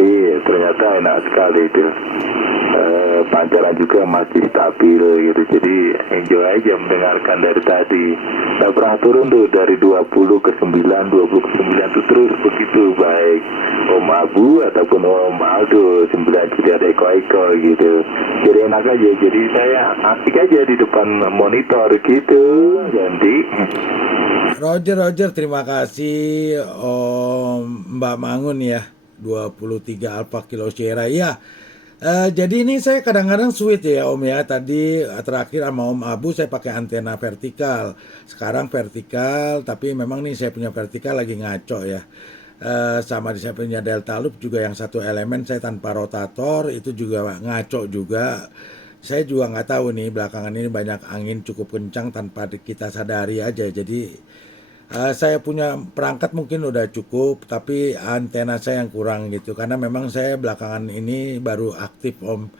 tapi ternyata enak sekali itu. Pancaran juga masih stabil gitu, jadi enjoy aja mendengarkan dari tadi. Nggak pernah turun tuh dari 20 ke 9, 20 ke 9 tuh terus begitu, baik Om Abu ataupun Om Aldo 9 jadi ada eko-eko gitu. Jadi enak aja, jadi saya asik aja di depan monitor gitu. Ganti. Roger, terima kasih Om Mbak Mangun ya. 23 Alpha Kilo Sierra. Iya, jadi ini saya kadang-kadang sweet ya Om ya. Tadi terakhir sama Om Abu saya pakai antena vertikal. Sekarang vertikal, tapi memang nih saya punya vertikal lagi ngaco ya. Sama saya punya Delta Loop juga yang satu elemen saya tanpa rotator itu juga ngaco juga. Saya juga nggak tahu nih belakangan ini banyak angin cukup kencang tanpa kita sadari aja. Jadi saya punya perangkat mungkin udah cukup, tapi antena saya yang kurang gitu. Karena memang saya belakangan ini baru aktif Om.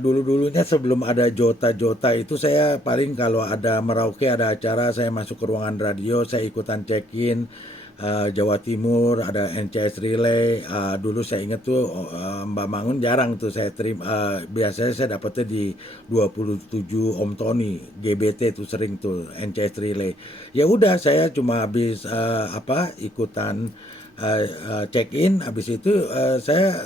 Dulu-dulunya sebelum ada Jota-Jota itu saya paling kalau ada Merauke ada acara saya masuk ke ruangan radio, saya ikutan check-in. Jawa Timur ada NCS Relay. Dulu saya ingat tuh Mbak Mangun jarang tuh saya terima. Biasanya saya dapetnya di 27 Om Tony GBT tuh sering tuh NCS Relay. Ya udah saya cuma habis ikutan check in, habis itu saya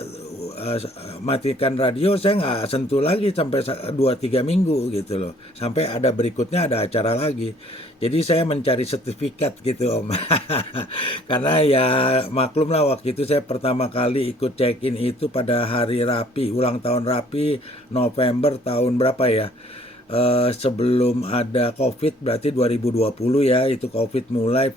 matikan radio, saya nggak sentuh lagi sampai 2-3 minggu gitu loh, sampai ada berikutnya ada acara lagi. Jadi saya mencari sertifikat gitu Om. Karena ya maklum lah waktu itu saya pertama kali ikut check in itu pada hari Rapi, ulang tahun Rapi November tahun berapa ya. Sebelum ada COVID berarti 2020 ya, itu COVID mulai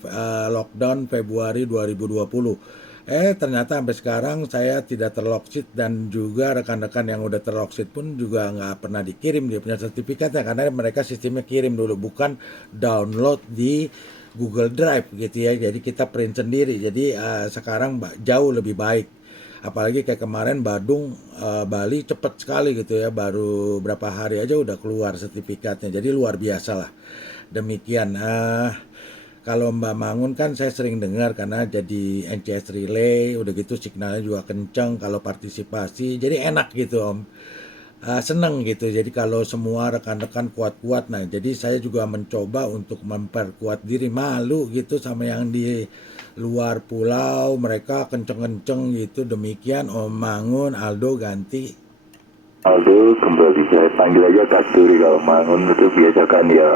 lockdown Februari 2020. Ternyata sampai sekarang saya tidak terloksit dan juga rekan-rekan yang udah terloksit pun juga nggak pernah dikirim dia punya sertifikatnya karena mereka sistemnya kirim dulu bukan download di Google Drive gitu ya. Jadi kita print sendiri. Jadi sekarang jauh lebih baik. Apalagi kayak kemarin Badung, Bali cepet sekali gitu ya, baru berapa hari aja udah keluar sertifikatnya. Jadi luar biasa lah. Demikian. Kalau Mbak Mangun kan saya sering dengar karena jadi NCS Relay, udah gitu signalnya juga kenceng kalau partisipasi. Jadi enak gitu Om. Seneng gitu. Jadi kalau semua rekan-rekan kuat-kuat, nah jadi saya juga mencoba untuk memperkuat diri, malu gitu sama yang di luar pulau mereka kenceng-kenceng gitu. Demikian Om Mangun, Aldo ganti. Aldo kembali saya panggil aja Kasturi, kalau Mangun itu biasakan ya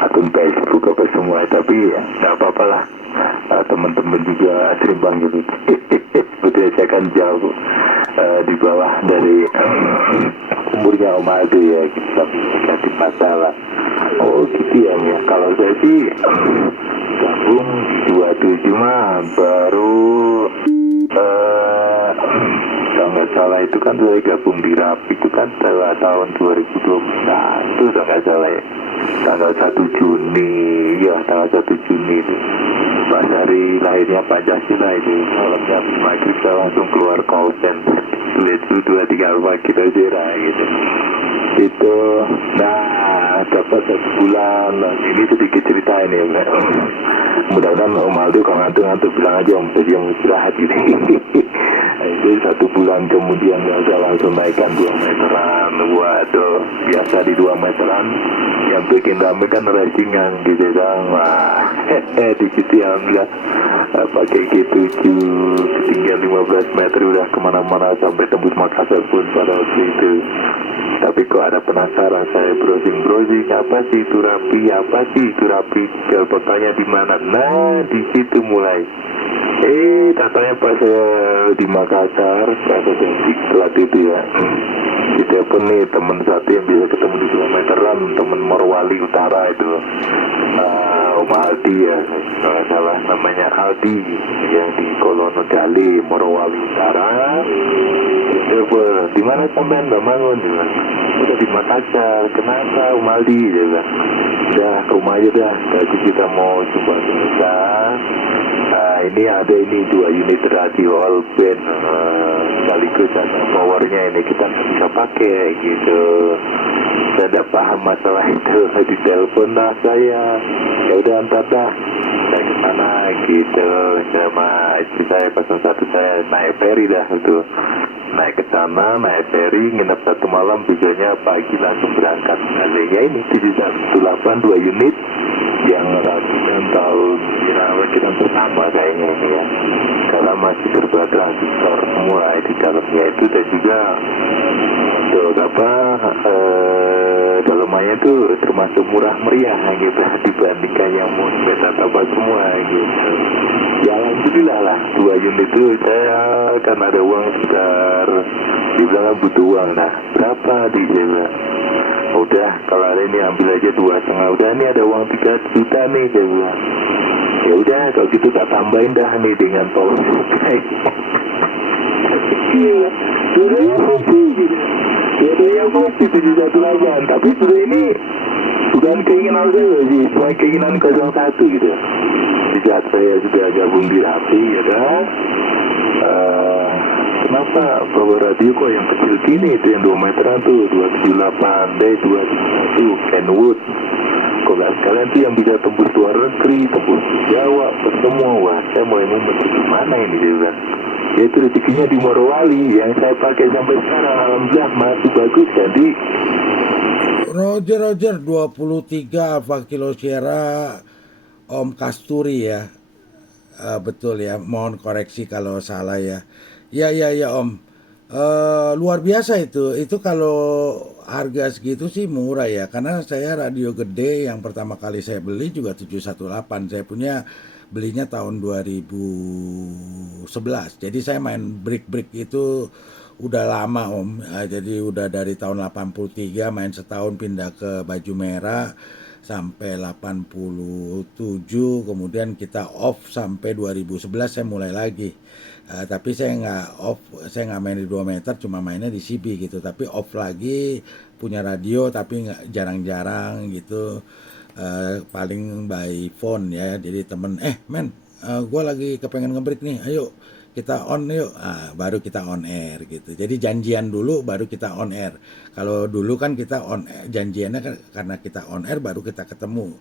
akun Facebook apa semua, tapi ya nggak apa-apa lah. Teman-teman juga sering panggil itu. Betul, saya kan jauh di bawah dari umurnya Om Aldo ya, gitu, tapi negatif masalah. Oh gitu ya, ya. Kalau saya sih gabung di 27 mah baru kalau nggak salah itu kan saya gabung di Rapi itu kan tahun 2021 kalau nggak salah ya, tanggal 1 Juni ya, tanggal 1 Juni itu pas hari lahirnya Pancasila itu. Malamnya habis maghrib saya langsung keluar kausen itu 23 Alpha Kilo Sierra gitu itu. Nah dapat 1 bulan. Nah, ini sedikit cerita ini ya. Mudah-mudahan Om Aldo kalau ngantuk-ngantuk bilang aja Om, jadi yang istirahat gitu. Nah, itu 1 bulan kemudian saya langsung naikkan 2 meteran. Waduh, biasa di 2 meteran yang bikin rame kan racingan gitu kan. Wah, di situ alhamdulillah pakai G7 ketinggian 15 meter udah kemana-mana sampai tembus Makassar pun pada waktu itu. Tapi kok ada penasaran, saya browsing apa sih itu Rapi, kalau bertanya di mana, nah di situ mulai. Katanya pas saya di Makassar, kata saya pelat itu ya, ditelepon nih teman satu yang bisa ketemu di kilometeran, teman Morowali Utara itu, Om Aldi ya, kalau nggak salah namanya Aldi, yang di Kolonodali, Morowali Utara. Di mana sampean Mbak Mangun? Dia bilang, udah di Makassar. Kenapa Om Aldi? Dia bilang, udah ke rumah aja dah. Tadi kita mau coba desa. ini ada ini 2 unit radio all band sekaligus ada powernya ini kita nggak bisa pakai gitu. Saya tidak paham masalah itu di telepon lah saya. Ya udah antar dah saya ke sana gitu sama istri saya pasang satu saya naik ferry dah itu. Naik ke sana, naik ferry, nginep 1 malam, tujuannya pagi langsung berangkat. Alinya ini 718 2 unit yang ratusan tahun kira pertama kayaknya ini ya. Karena masih berbeda transistor semua di dalamnya itu dan juga untuk dalamannya itu termasuk murah meriah gitu dibandingkan yang MOSFET atau apa semua gitu. Ya alhamdulillah lah 2 unit itu saya kan ada uang sekitar dibilang butuh uang. Nah berapa di saya udah kalau ada ini ambil aja 2,5. Udah nih ada uang 3 juta nih saya bilang. Ya udah kalau gitu tak tambahin dah nih dengan power supply. Iya sudah yang pasti gitu. Ya udah yang pasti 718. Tapi sudah ini bukan keinginan saya sih, cuma keinginan 01 gitu. Sejak saya sudah gabung di Rapi ya kan. Kenapa bawa radio kok yang kecil gini itu yang 2 meteran tuh 278 271 Kenwood. Kok gak sekalian tuh yang bisa tembus luar negeri, tembus Jawa, ke semua. Wah saya mulai mumet gimana ini juga. Ya itu rezekinya di Morowali yang saya pakai sampai sekarang alhamdulillah masih bagus. Jadi Roger 23 Alpha Kilo Sierra Om Kasturi ya. Betul ya, mohon koreksi kalau salah ya. Ya Om. Luar biasa itu. Itu kalau harga segitu sih murah ya. Karena saya radio gede yang pertama kali saya beli juga 718. Saya punya belinya tahun 2011. Jadi saya main break itu udah lama Om. Jadi udah dari tahun 83 main setahun pindah ke baju merah sampai 87, kemudian kita off sampai 2011 saya mulai lagi. Tapi saya nggak off, saya nggak main di 2 meter, cuma mainnya di CB gitu. Tapi off lagi, punya radio tapi nggak jarang-jarang gitu. Paling by phone ya. Jadi temen, men, gue lagi kepengen ngebreak nih, ayo kita on yuk, baru kita on air gitu. Jadi janjian dulu baru kita on air. Kalau dulu kan kita on air, janjiannya kan karena kita on air baru kita ketemu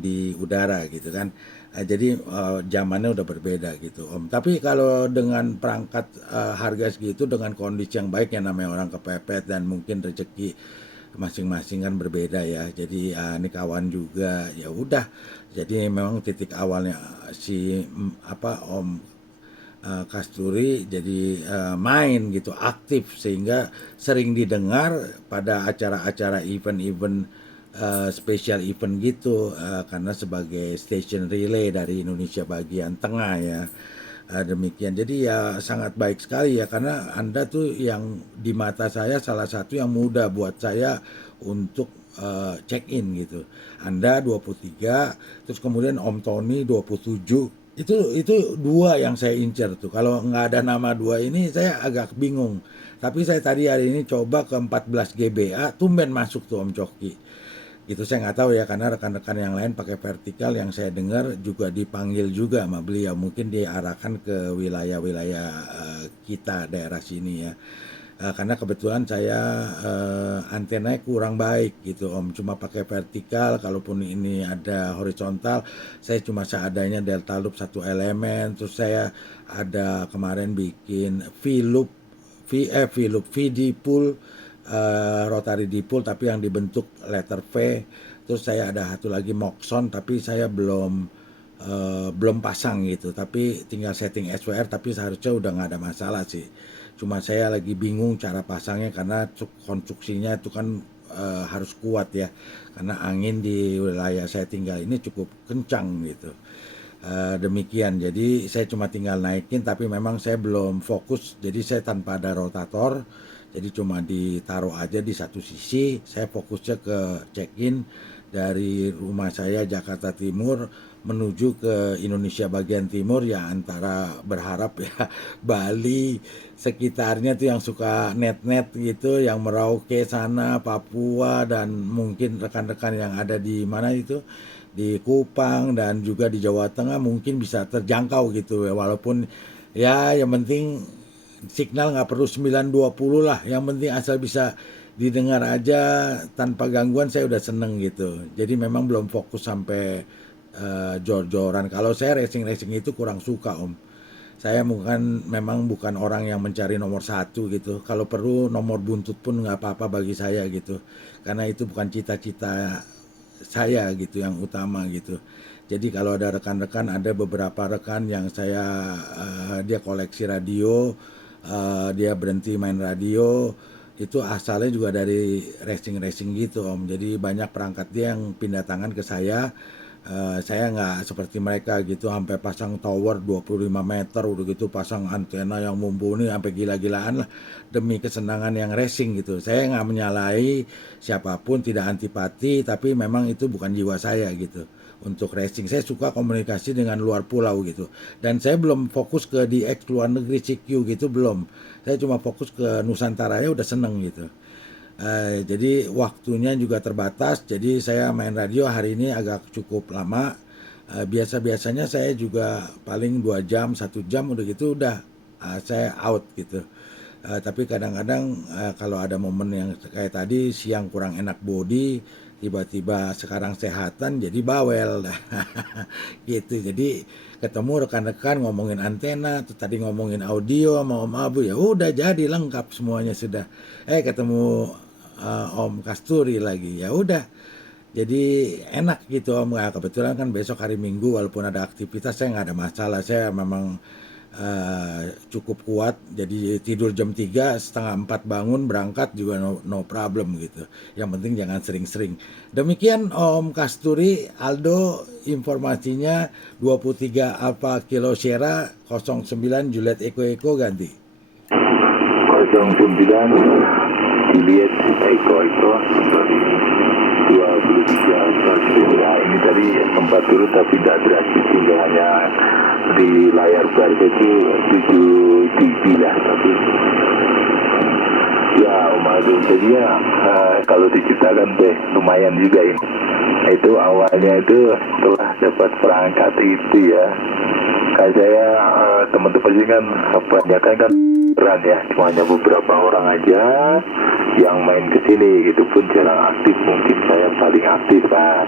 di udara gitu kan. Jadi zamannya udah berbeda gitu Om. Tapi kalau dengan perangkat harga segitu dengan kondisi yang baik yang namanya orang kepepet dan mungkin rezeki masing-masing kan berbeda ya. Jadi ini kawan juga ya udah. Jadi memang titik awalnya si Om Kasturi jadi main gitu aktif sehingga sering didengar pada acara-acara event-event special event gitu karena sebagai station relay dari Indonesia bagian tengah ya. Demikian jadi ya sangat baik sekali ya karena Anda tuh yang di mata saya salah satu yang mudah buat saya untuk check in gitu. Anda 23 terus kemudian Om Tony 27 itu 2 yang saya incer tuh. Kalau nggak ada nama 2 ini saya agak bingung. Tapi saya tadi hari ini coba ke 14 GBA, tumben masuk tuh Om Coki. Gitu saya nggak tahu ya karena rekan-rekan yang lain pakai vertikal yang saya dengar juga dipanggil juga sama beliau. Mungkin diarahkan ke wilayah-wilayah kita daerah sini ya. Karena kebetulan saya antenanya kurang baik gitu Om, cuma pakai vertikal, kalaupun ini ada horizontal saya cuma seadanya delta loop 1 elemen. Terus saya ada kemarin bikin V-loop V-dipole rotary dipole tapi yang dibentuk letter V. Terus saya ada satu lagi Moxon tapi saya belum pasang gitu, tapi tinggal setting SWR tapi seharusnya udah nggak ada masalah sih. Cuma saya lagi bingung cara pasangnya karena konstruksinya itu kan harus kuat ya. Karena angin di wilayah saya tinggal ini cukup kencang gitu. Demikian, jadi saya cuma tinggal naikin tapi memang saya belum fokus. Jadi saya tanpa ada rotator, jadi cuma ditaruh aja di satu sisi. Saya fokusnya ke check-in dari rumah saya Jakarta Timur menuju ke Indonesia bagian timur ya, antara berharap ya Bali sekitarnya tuh yang suka net-net gitu, yang Merauke sana, Papua dan mungkin rekan-rekan yang ada di mana itu di Kupang dan juga di Jawa Tengah mungkin bisa terjangkau gitu ya. Walaupun ya yang penting signal nggak perlu 920 lah, yang penting asal bisa didengar aja tanpa gangguan saya udah seneng gitu. Jadi memang belum fokus sampai jor-joran. Kalau saya racing-racing itu kurang suka Om. Saya memang bukan orang yang mencari nomor satu gitu. Kalau perlu nomor buntut pun nggak apa-apa bagi saya gitu. Karena itu bukan cita-cita saya gitu yang utama gitu. Jadi kalau ada rekan-rekan, ada beberapa rekan yang dia koleksi radio, dia berhenti main radio, itu asalnya juga dari racing-racing gitu Om. Jadi banyak perangkat dia yang pindah tangan ke saya nggak seperti mereka gitu sampai pasang tower 25 meter udah gitu pasang antena yang mumpuni sampai gila-gilaan lah demi kesenangan yang racing gitu. Saya nggak menyalahi siapapun, tidak antipati, tapi memang itu bukan jiwa saya gitu. Untuk racing saya suka komunikasi dengan luar pulau gitu, dan saya belum fokus ke DX luar negeri CQ gitu, belum. Saya cuma fokus ke Nusantara ya udah seneng gitu. Jadi waktunya juga terbatas, jadi saya main radio hari ini agak cukup lama. Biasa-biasanya saya juga paling 2 jam, 1 jam udah gitu udah saya out gitu. Tapi kadang-kadang kalau ada momen yang kayak tadi siang kurang enak body, tiba-tiba sekarang sehatan jadi bawel gitu. Jadi ketemu rekan-rekan ngomongin antena, tuh tadi ngomongin audio sama Om Abu, ya udah jadi lengkap semuanya sudah. Ketemu Om Kasturi lagi, ya udah jadi enak gitu Om. Kebetulan kan besok hari Minggu walaupun ada aktivitas saya nggak ada masalah, saya memang cukup kuat, jadi tidur jam 3 setengah 4 bangun berangkat juga no problem gitu. Yang penting jangan sering-sering. Demikian Om Kasturi. Aldo informasinya 23 Alpha Kilo Sierra 09 Juliet Eko ganti 09 Juliet Eko 23 ya, ini tadi sempat turun tapi tidak drastis sehingga hanya di layar bar itu 7 dB lah, tapi ya Om Aldo jadinya kalau diciptakan deh lumayan juga ini. Itu awalnya itu setelah dapat perangkat itu ya, kayak saya teman-teman sih kan kebanyakan kan beran ya, cuma hanya beberapa orang aja yang main ke sini, itu pun jarang aktif, mungkin saya paling aktif kan.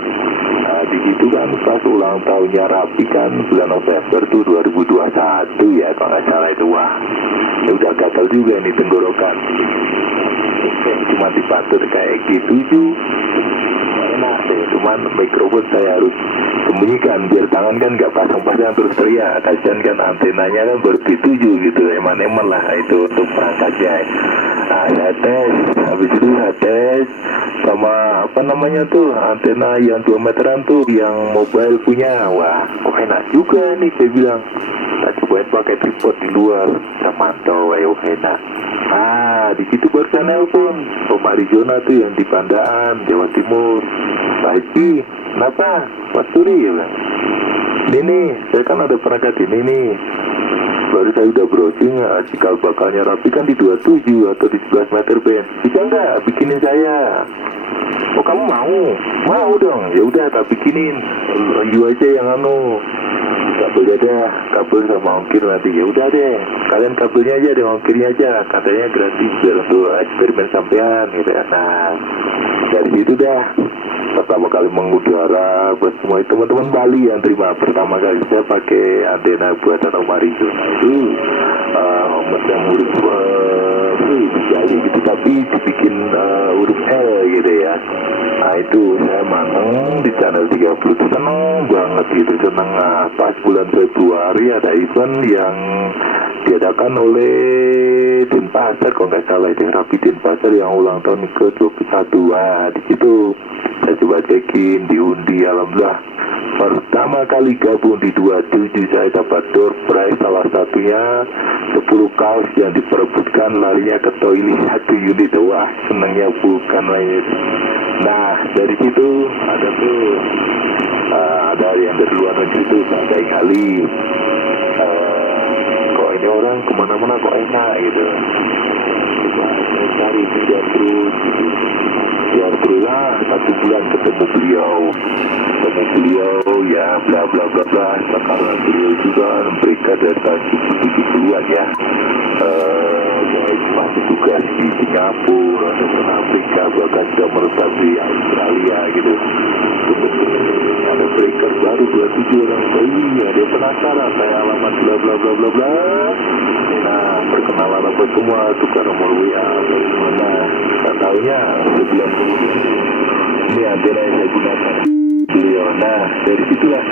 Di situ kan pas ulang tahunnya Rapi kan bulan November tuh 2021 ya kalau nggak salah itu, wah ya udah gagal juga nih tenggorokan, cuma dipatur kayak gitu tuh enak deh, cuman mikrofon saya harus sembunyikan biar tangan kan nggak pasang-pasang terus teriak, kasihan kan antenanya kan bertuju gitu, eman-eman lah itu untuk perangkatnya. Saya tes, habis itu saya tes sama apa namanya tuh antena yang 2 meteran tuh yang mobile punya, wah kok enak juga nih saya bilang. Saya cobain pakai tripod di luar, saya mantau, ayo enak. Di situ baru saya nelpon Om Arizona tuh yang di Pandaan, Jawa Timur. Pak Haji, kenapa? Mas Turi ya bang? Ini saya kan ada perangkat ini nih. Baru saya udah browsing, cikal bakalnya Rapi kan di 27 atau di 11 meter band. Bisa nggak bikinin saya? Oh kamu mau? Mau dong. Ya udah tak bikinin. You aja yang kabel aja, kabel sama ongkir nanti. Ya udah deh, kalian kabelnya aja deh, ongkirnya aja, katanya gratis biar untuk eksperimen sampean gitu ya. Nah dari situ dah pertama kali mengudara buat semua teman-teman Bali yang terima pertama kali saya pakai antena buatan Om Arizona itu yang huruf Bali gitu, tapi dibikin huruf L gitu ya. Nah itu saya manteng di channel 30 itu seneng banget gitu, seneng. Pas bulan Februari ada event yang diadakan oleh Denpasar kalau nggak salah, itu Rapi Denpasar yang ulang tahun ke-21. Di situ saya coba cekin, diundi, alhamdulillah pertama kali gabung di 27 saya dapat door prize, salah satunya 10 kaos yang diperebutkan larinya ke toilet 1 unit. Wah senangnya bukan main. Nah dari situ ada tuh ada yang dari luar negeri tuh ada yang kali kok ini orang kemana-mana kok enak gitu. coba saya cari kerja terus gitu. Ya terus lah 1 bulan ketemu beliau ya bla bla bla bla. Sekarang beliau juga mereka datang 70-an ya. Masih tugas di Singapura ataupun Afrika, bahkan sudah menetap di Australia gitu. Ada breaker baru 27 orang. Oh iya, dia penasaran saya alamat bla bla bla bla bla. Nah, perkenalan apa semua, tukar nomor WA bagaimana. Tak tahunya sebulan kemudian ini antena yang saya gunakan beliau. Nah, dari situlah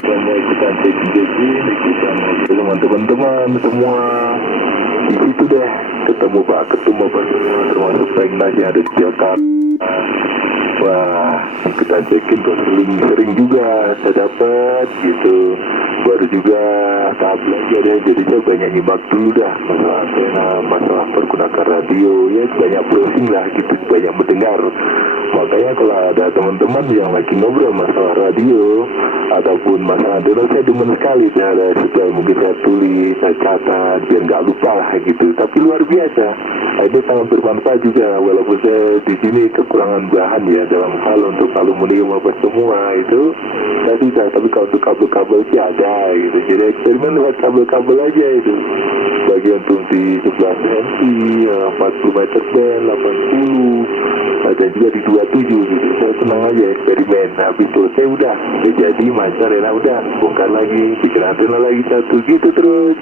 saya mau ikutan checking, ikutan sama teman-teman semua. Di situ deh ketemu apa semua, termasuk Pengnas yang ada di Jakarta. Wah, ikutan check-in kok sering juga saya dapat gitu. Baru juga tahap lagi ada, jadinya banyak nyimak dulu dah masalah antena, masalah pergunakan radio, ya banyak browsing lah gitu, banyak mendengar. Makanya kalau ada teman-teman yang lagi ngobrol masalah radio ataupun masalah antena, saya demen sekali saya supaya mungkin saya tulis, saya catat biar nggak lupa lah gitu. Tapi luar biasa, itu sangat bermanfaat juga walaupun saya di sini kekurangan bahan ya dalam hal untuk aluminium apa semua itu saya bisa, tapi kalau untuk kabel-kabel sih ada gitu. Jadi eksperimen lewat kabel-kabel aja itu, bagian untuk di 11 cm, 40 meter band, 80, dan juga di 27 gitu. Saya senang aja eksperimen. Habis selesai udah jadi masa rela udah bongkar lagi, bikin antena lagi satu gitu terus.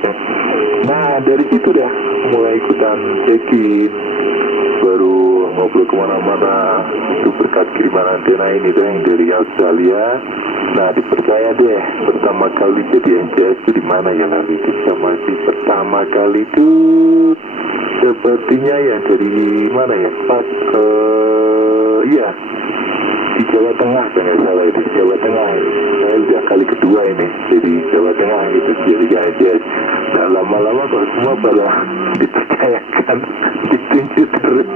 Nah dari situ dah mulai ikutan check-in, baru ngobrol kemana-mana. Itu berkat kiriman antena ini tuh yang dari Australia. Nah dipercaya deh, pertama kali jadi NCS itu di mana ya kali itu, sama sih pertama kali itu sepertinya ya dari mana ya, pas iya di Jawa Tengah, saya salah itu Jawa Tengah. Saya udah kali kedua ini jadi Jawa Tengah gitu, jadi NCS. Nah lama-lama kalau semua pada dipercayakan, ditunjuk terus.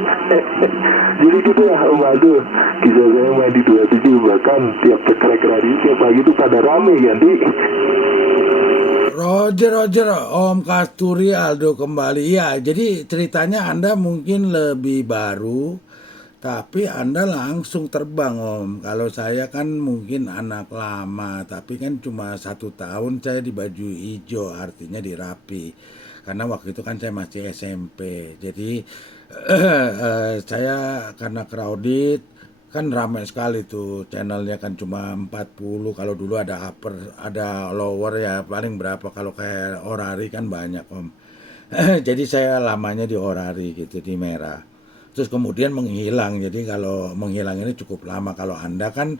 Jadi gitu ya Om Aldo, kisah saya main di 27, bahkan tiap cekrek radio tiap pagi itu pada rame ganti. Roger, Om Kasturi Aldo kembali. Ya, jadi ceritanya Anda mungkin lebih baru, tapi Anda langsung terbang Om. Kalau saya kan mungkin anak lama, tapi kan cuma 1 tahun saya di baju hijau, artinya dirapi. Karena waktu itu kan saya masih SMP. Jadi saya karena crowded, kan ramai sekali tuh channelnya, kan cuma 40. Kalau dulu ada upper, ada lower ya paling berapa. Kalau kayak Orari kan banyak Om. Jadi saya lamanya di Orari gitu, di merah. Terus kemudian menghilang. Jadi kalau menghilang ini cukup lama. Kalau Anda kan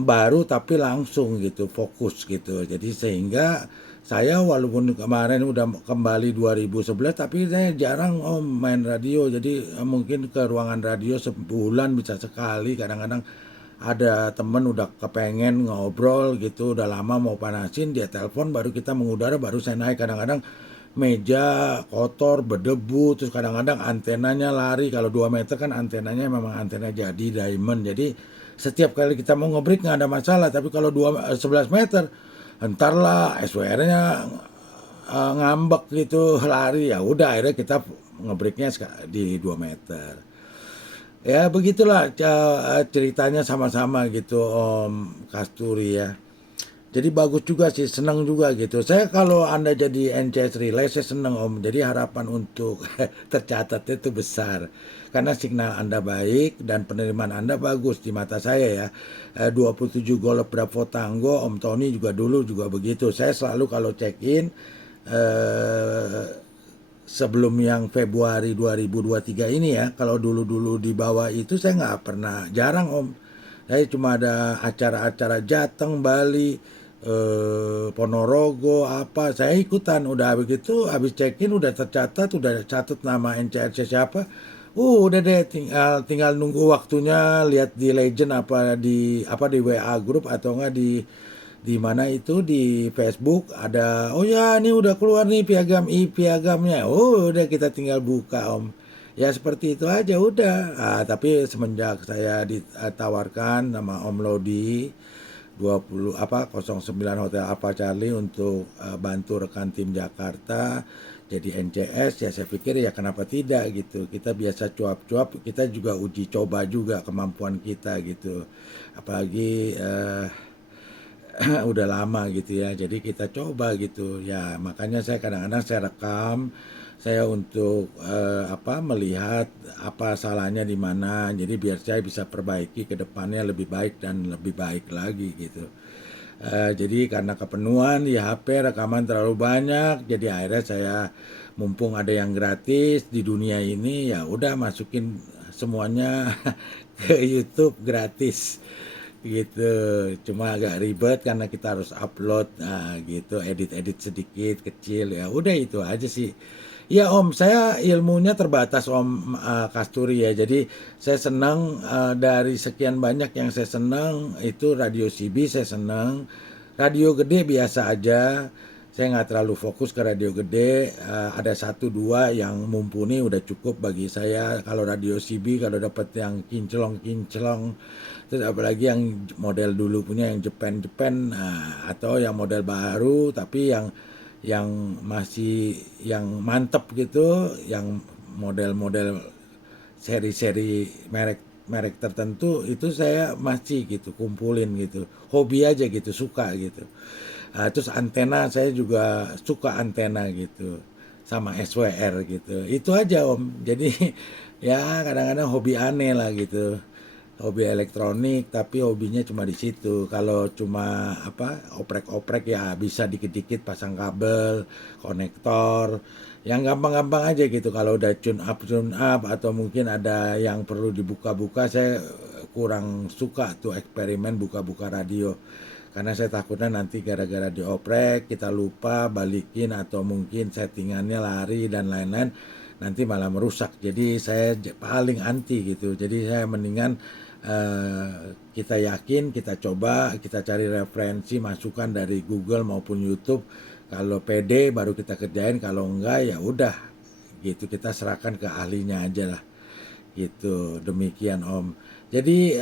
baru tapi langsung gitu, fokus gitu. Jadi sehingga saya walaupun kemarin udah kembali 2011, tapi saya jarang Om main radio. Jadi mungkin ke ruangan radio sebulan bisa sekali. Kadang-kadang ada temen udah kepengen ngobrol gitu, udah lama mau panasin, dia telepon, baru kita mengudara, baru saya naik. Kadang-kadang meja kotor, berdebu, terus kadang-kadang antenanya lari. Kalau 2 meter kan antenanya memang antena jadi diamond. Jadi setiap kali kita mau ngebreak nggak ada masalah. Tapi kalau 11 meter, entarlah SWR-nya ngambek gitu, lari. Ya udah akhirnya kita ngebreaknya di 2 meter. Ya begitulah ceritanya sama-sama gitu Om Kasturi ya. Jadi bagus juga sih, senang juga gitu. Saya kalau Anda jadi NCS Relay, saya senang Om. Jadi harapan untuk tercatat itu besar. Karena signal Anda baik dan penerimaan Anda bagus di mata saya ya. 27 Golf Bravo Tango, Om Tony juga dulu juga begitu. Saya selalu kalau check-in, sebelum yang Februari 2023 ini ya, kalau dulu-dulu di bawah itu saya nggak pernah, jarang Om. Saya cuma ada acara-acara Jateng, Bali, Ponorogo apa, saya ikutan. Udah begitu habis check-in udah tercatat, udah catat nama NCRC siapa, udah deh tinggal nunggu waktunya, lihat di legend apa di WA grup atau enggak di mana itu di Facebook ada, oh ya ini udah keluar nih piagamnya, oh udah kita tinggal buka Om. Ya seperti itu aja udah. Tapi semenjak saya ditawarkan sama Om Lodi 09 Hotel Alpha Charlie untuk bantu rekan tim Jakarta, jadi NCS, ya saya pikir ya kenapa tidak gitu. Kita biasa cuap-cuap, kita juga uji coba juga kemampuan kita gitu. Apalagi udah lama gitu ya. Jadi kita coba gitu. Ya, makanya saya kadang-kadang saya rekam saya untuk melihat apa salahnya di mana. Jadi biar saya bisa perbaiki ke depannya lebih baik dan lebih baik lagi gitu. Jadi karena kepenuhan di HP rekaman terlalu banyak, jadi akhirnya saya mumpung ada yang gratis di dunia ini, ya udah masukin semuanya ke YouTube gratis gitu. Cuma agak ribet karena kita harus upload, nah, gitu, edit-edit sedikit kecil, ya udah itu aja sih. Ya Om, saya ilmunya terbatas Om Kasturi ya. Jadi saya senang dari sekian banyak yang saya senang itu radio CB saya senang. Radio gede biasa aja. Saya nggak terlalu fokus ke radio gede. Ada satu dua yang mumpuni udah cukup bagi saya. Kalau radio CB kalau dapat yang kinclong-kinclong, terus apalagi yang model dulu punya yang Jepen-Jepen, atau yang model baru tapi yang masih yang mantep gitu, yang model-model seri-seri merek tertentu itu saya masih gitu kumpulin gitu, hobi aja gitu, suka gitu. Terus antena saya juga suka antena gitu, sama SWR gitu, itu aja Om. Jadi ya kadang-kadang hobi aneh lah gitu, hobi elektronik tapi hobinya cuma di situ. Kalau cuma oprek-oprek ya bisa dikit-dikit pasang kabel, konektor, yang gampang-gampang aja gitu. Kalau udah tune up atau mungkin ada yang perlu dibuka-buka, saya kurang suka tuh eksperimen buka-buka radio. Karena saya takutnya nanti gara-gara dioprek kita lupa balikin atau mungkin settingannya lari dan lain-lain, nanti malah merusak. Jadi saya paling anti gitu. Jadi saya mendingan kita yakin, kita coba, kita cari referensi, masukan dari Google maupun YouTube. Kalau pede baru kita kerjain, kalau enggak ya udah gitu, kita serahkan ke ahlinya aja lah gitu. Demikian Om. Jadi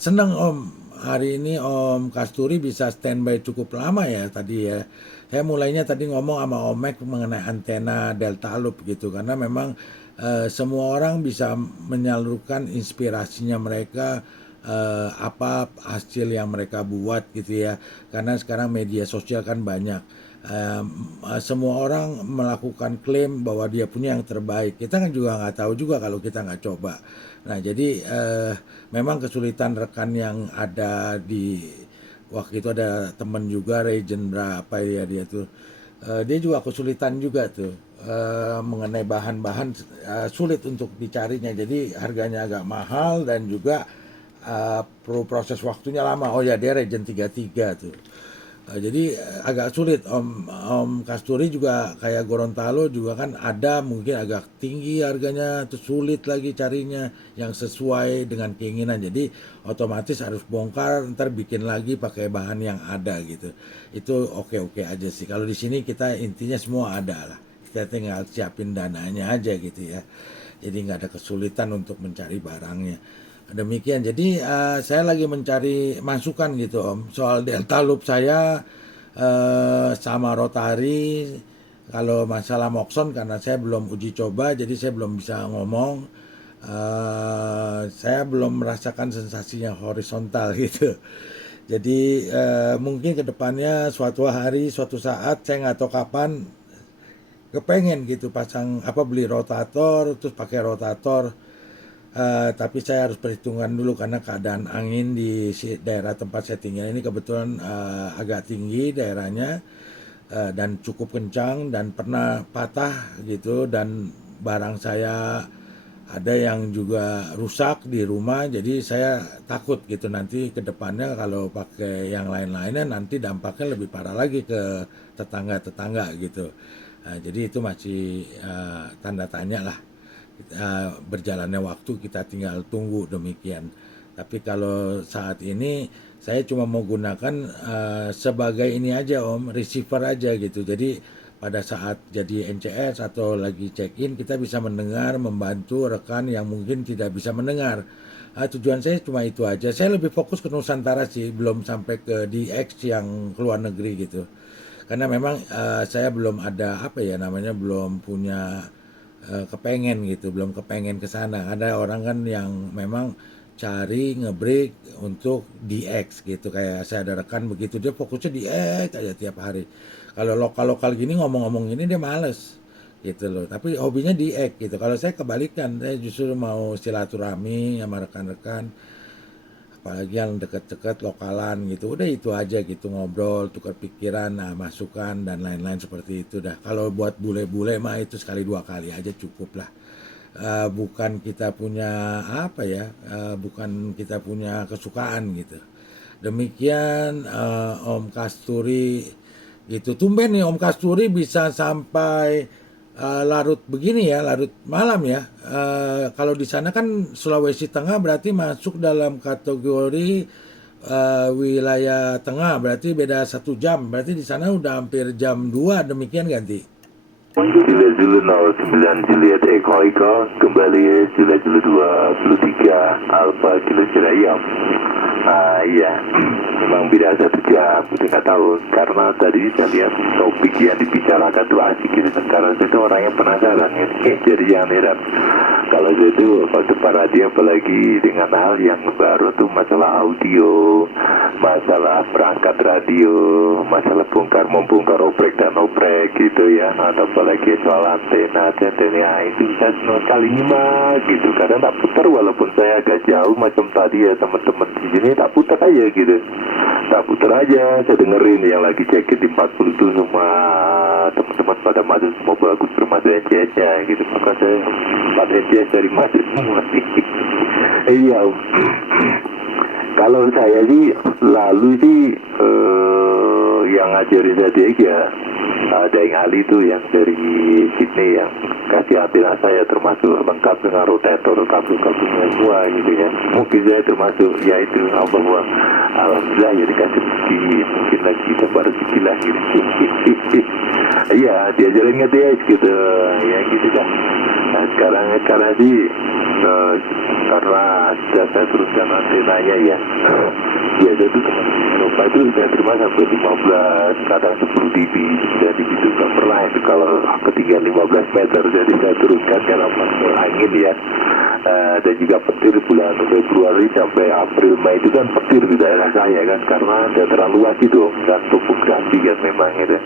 senang Om hari ini Om Kasturi bisa standby cukup lama ya tadi ya. Saya mulainya tadi ngomong sama Om Mac mengenai antena Delta Loop gitu, karena memang semua orang bisa menyalurkan inspirasinya mereka, apa hasil yang mereka buat gitu ya. Karena sekarang media sosial kan banyak. Semua orang melakukan klaim bahwa dia punya yang terbaik. Kita kan juga nggak tahu juga kalau kita nggak coba. Nah jadi memang kesulitan rekan yang ada di waktu itu, ada temen juga Regen berapa ya dia tuh. Dia juga kesulitan juga tuh mengenai bahan-bahan, sulit untuk dicarinya. Jadi harganya agak mahal dan juga perlu proses waktunya lama. Oh ya dia Regen 33 tuh. Jadi agak sulit Om Kasturi juga kayak Gorontalo juga kan ada mungkin agak tinggi harganya, terus sulit lagi carinya yang sesuai dengan keinginan. Jadi otomatis harus bongkar, ntar bikin lagi pakai bahan yang ada gitu. Itu oke-oke aja sih. Kalau di sini kita intinya semua ada lah. Kita tinggal siapin dananya aja gitu ya. Jadi nggak ada kesulitan untuk mencari barangnya. Demikian. Jadi saya lagi mencari masukan gitu Om soal Delta Loop saya sama Rotary. Kalau masalah Moxon karena saya belum uji coba jadi saya belum bisa ngomong. Saya belum merasakan sensasinya horizontal gitu. Jadi mungkin kedepannya suatu hari suatu saat saya nggak tahu kapan kepengen gitu pasang beli rotator terus pakai rotator. Tapi saya harus perhitungan dulu karena keadaan angin di daerah tempat saya tinggal ini kebetulan agak tinggi daerahnya, dan cukup kencang dan pernah patah gitu, dan barang saya ada yang juga rusak di rumah. Jadi saya takut gitu nanti ke depannya kalau pakai yang lain-lainnya nanti dampaknya lebih parah lagi ke tetangga-tetangga gitu. Jadi itu masih tanda tanya lah. Berjalannya waktu kita tinggal tunggu demikian. Tapi kalau saat ini saya cuma mau gunakan sebagai ini aja Om, receiver aja gitu. Jadi pada saat jadi NCS atau lagi check in kita bisa mendengar, membantu rekan yang mungkin tidak bisa mendengar. Tujuan saya cuma itu aja. Saya lebih fokus ke Nusantara sih, belum sampai ke DX yang ke luar negeri gitu. karena memang saya belum ada apa ya namanya, belum punya kepengen gitu, belum kepengen ke sana. Ada orang kan yang memang cari ngebreak untuk DX gitu, kayak saya ada rekan begitu, dia fokusnya DX aja tiap hari. Kalau lokal-lokal gini ngomong-ngomong gini dia males gitu loh, tapi hobinya DX gitu. Kalau saya kebalikan, saya justru mau silaturahmi sama rekan-rekan, apalagi yang deket-deket lokalan gitu, udah itu aja gitu, ngobrol tukar pikiran, nah masukan dan lain-lain seperti itu dah. Kalau buat bule-bule mah itu sekali dua kali aja cukup lah. Bukan kita punya apa ya, bukan kita punya kesukaan gitu. Demikian Om Kasturi gitu. Tumben nih Om Kasturi bisa sampai larut begini ya, larut malam ya. Kalau di sana kan Sulawesi Tengah berarti masuk dalam kategori wilayah tengah, berarti beda 1 jam. Berarti di sana udah hampir jam 2, demikian ganti. Juliet Zulu 09 Juliet Eko Eko kembali Juliet Zulu 23 Alpha Kilo Sierra. Iya, memang beda 1 jam, nggak tahu, karena tadi saya lihat topik yang dibicarakan tuh asik gitu. Karena saya itu orangnya penasaran gitu. Jadi jangan heran kalau saya itu waktu radio, apalagi dengan hal yang baru tuh, masalah audio, masalah perangkat radio, masalah membongkar oprek dan oprek gitu ya, atau apalagi soal antena itu saya senang sekali nyimak gitu. Kadang tak putar walaupun saya agak jauh macam tadi ya, teman-teman di sini tak putar aja gitu, tak putar aja, saya dengerin yang lagi cekit di 40 itu semua teman-teman pada maju semua bagus, bermadu NCS-nya gitu, maka saya 4 NCS dari maju semua. Iya. Kalau saya sih lalu sih yang ngajarin saya ya ada yang Ali tuh yang dari Sydney yang kasih antena saya, termasuk lengkap dengan rotator, kabel-kabelnya semua gitu ya. Mungkin saya termasuk ya itu bahwa alhamdulillah ya dikasih rezeki, mungkin lagi dapat rezeki lah gitu. Iya, diajarin nge-DX gitu ya gitu dah. Nah sekarang sih karena sudah saya teruskan antenanya ya, biasa tuh teman-teman Eropa itu saya terima sampai 15, kadang 10 dB, jadi itu nggak pernah itu kalau ketinggian 15 meter, jadi saya turunkan karena faktor angin ya. Dan juga petir bulan Februari sampai April Mei itu kan petir di daerah saya kan, karena dataran luas itu kan, topografi kan memang gitu.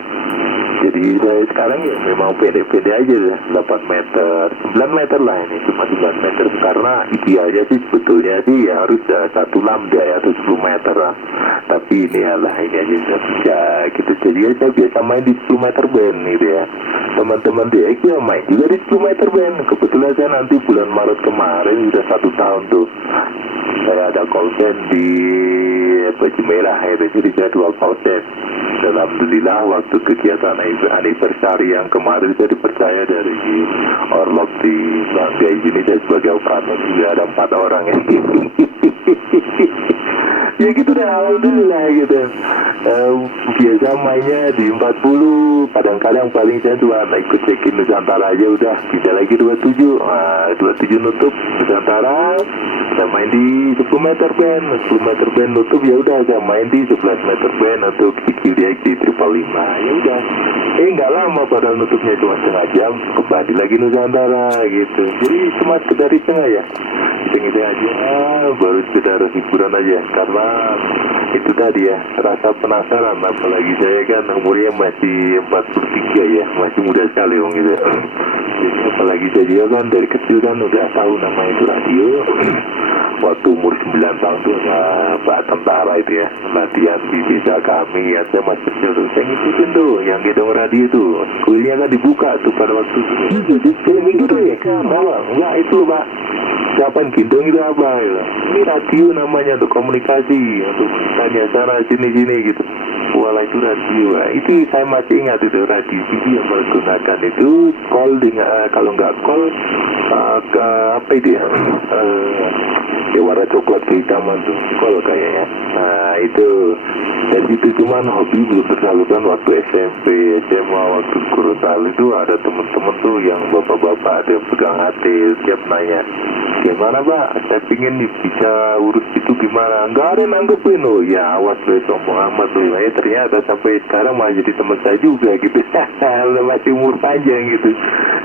Jadi saya sekarang ya memang pede-pede aja lah, 8 meter, 9 meter lah ini, cuma 9 meter, karena idealnya sih sebetulnya sih ya harus 1 lambda ya, atau 10 meter lah. Tapi ini aja saya bisa gitu, jadi ya saya biasa main di 10 meter band gitu ya. Teman-teman DX ya main juga di 10 meter band. Kebetulan saya nanti bulan Maret kemarin sudah 1 tahun tuh saya ada konsen di Baju Merah ya, jadi saya 2 konsen. Alhamdulillah waktu kegiatan anniversary yang kemarin saya dipercaya dari Orlok di Bangga ini, saya sebagai operator juga ada 4 orang ya. Ya gitu dah, alhamdulillah gitu. Biasa mainnya di 40, kadang-kadang paling saya tuh ikut cekin Nusantara aja udah, bisa lagi 27. 27 nutup Nusantara, saya main di 10 meter band, 10 meter band nutup ya udah, saya main di 11 meter band untuk QDX di 555. Ya udah. Nggak lama padahal nutupnya cuma setengah jam, kembali lagi Nusantara gitu. Jadi cuma sekedar setengah ya, setengah aja, baru sekedar hiburan aja, karena itu tadi ya, rasa penasaran, apalagi saya kan umurnya masih 43 ya, masih muda sekali gitu. Jadi apalagi saya juga kan dari kecil kan udah tahu namanya itu radio. Waktu umur 9 tahun tuh ada Pak Tentara itu ya, latihan di desa kami ya, saya masih kecil tuh, saya ngikutin tuh yang gedung radio tuh, kuilnya kan dibuka tuh pada waktu itu. Saya ngikutin ya, enggak itu Pak, siapa yang gendong itu apa ya? Ini radio namanya untuk komunikasi, untuk tanya sana sini gitu. Walah itu radio, itu saya masih ingat itu radio yang menggunakan itu call dengan kalau nggak call apa itu ya, warna coklat kehitaman tuh call kayaknya. Nah itu dari itu, cuman hobi belum tersalurkan waktu SMP, SMA, waktu Gorontalo itu ada temen-temen tuh yang bapak-bapak ada yang pegang hati, tiap nanya gimana Pak, saya pingin nih bisa urus itu gimana, nggak ada yang nanggepin loh, ya awas loh sombong amat loh, ya ternyata sampai sekarang malah jadi teman saya juga gitu, udah masih umur panjang gitu,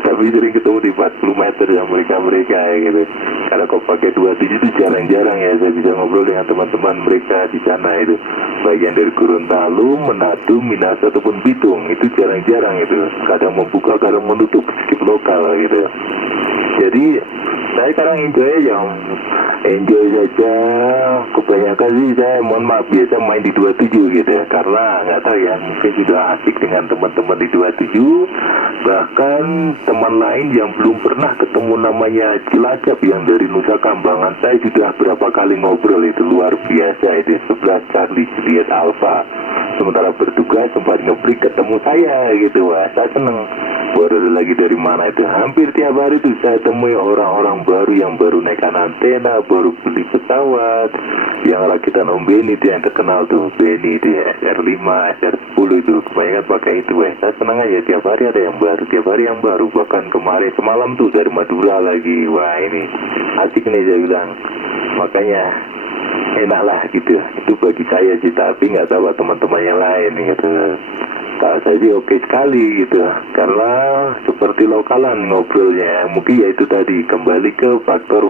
tapi sering ketemu di 40 meter yang mereka ya gitu. Karena kalau pakai 27 itu jarang-jarang ya saya bisa ngobrol dengan teman-teman mereka di sana itu, bagian dari Gorontalo, Manado, Minahasa ataupun Bitung, itu jarang-jarang itu, kadang membuka kadang menutup skip lokal gitu. Jadi saya sekarang enjoy saja. Kebanyakan sih saya mohon maaf biasa main di 27 gitu ya, karena nggak tahu ya, mungkin sudah asik dengan teman-teman di 27. Bahkan teman lain yang belum pernah ketemu namanya Cilacap yang dari Nusa Kambangan, saya sudah berapa kali ngobrol, itu luar biasa itu, 11 Charlie Juliet Alpha. Sementara bertugas sempat ngebreak ketemu saya gitu, wah saya seneng. Baru lagi dari mana itu, hampir tiap hari itu saya temui orang-orang baru yang baru naikkan antena, baru beli pesawat, yang rakitan Om Beni itu yang terkenal tuh, Beni itu ya, SR5, SR10 itu, kebanyakan pakai itu ya. Saya senang aja, tiap hari ada yang baru, tiap hari yang baru. Bahkan kemarin semalam tuh dari Madura lagi, wah ini asik nih saya bilang. Makanya enak lah gitu, itu bagi saya sih, tapi nggak tahu teman-teman yang lain gitu. Kalau saya sih oke sekali gitu, karena seperti lokalan ngobrolnya, mungkin ya itu tadi kembali ke faktor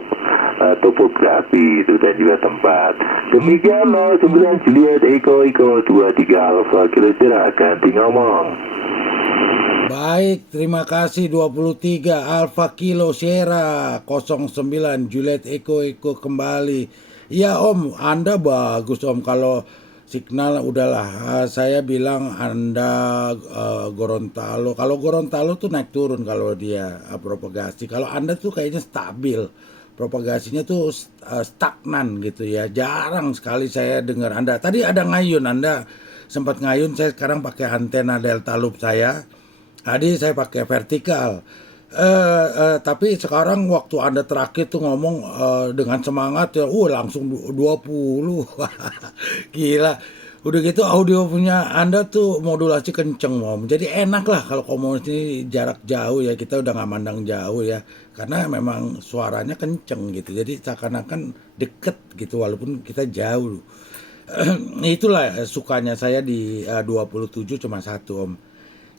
topografi itu dan juga tempat. Demikian 9 Juliet Eko 23 Alpha kira-kira ganti ngomong. Baik, terima kasih 23 Alpha Kilo Sierra 09 Juliet Eko kembali. Ya Om, Anda bagus Om, kalau signal udahlah, saya bilang Anda Gorontalo. Kalau Gorontalo tuh naik turun kalau dia propagasi. Kalau Anda tuh kayaknya stabil. Propagasinya tuh stagnan gitu ya. Jarang sekali saya dengar Anda. Tadi ada ngayun, Anda sempat ngayun, saya sekarang pakai antena Delta Loop saya. Tadi saya pakai vertikal. Tapi sekarang waktu Anda terakhir tuh ngomong dengan semangat ya, langsung 20. Gila. Udah gitu audio punya Anda tuh modulasi kenceng Om. Jadi enak lah kalau komunikasi jarak jauh ya, kita udah nggak mandang jauh ya. Karena memang suaranya kenceng gitu. Jadi seakan-akan deket gitu walaupun kita jauh. Itulah sukanya saya di 27 cuma satu Om.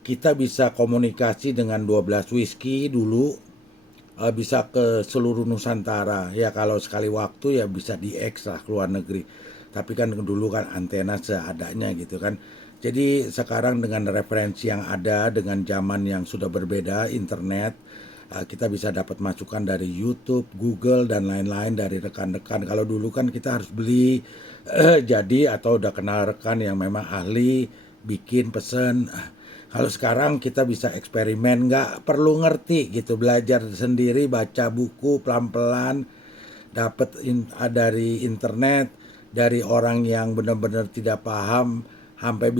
Kita bisa komunikasi dengan 12 whisky dulu, bisa ke seluruh Nusantara. Ya kalau sekali waktu ya bisa di-X lah ke luar negeri. Tapi kan dulu kan antena seadanya gitu kan. Jadi sekarang dengan referensi yang ada, dengan zaman yang sudah berbeda, internet, kita bisa dapat masukan dari YouTube, Google, dan lain-lain dari rekan-rekan. Kalau dulu kan kita harus beli jadi atau udah kenal rekan yang memang ahli, bikin pesen. Kalau sekarang kita bisa eksperimen, nggak perlu ngerti gitu, belajar sendiri, baca buku pelan-pelan, dapat dari internet, dari orang yang benar-benar tidak paham, sampai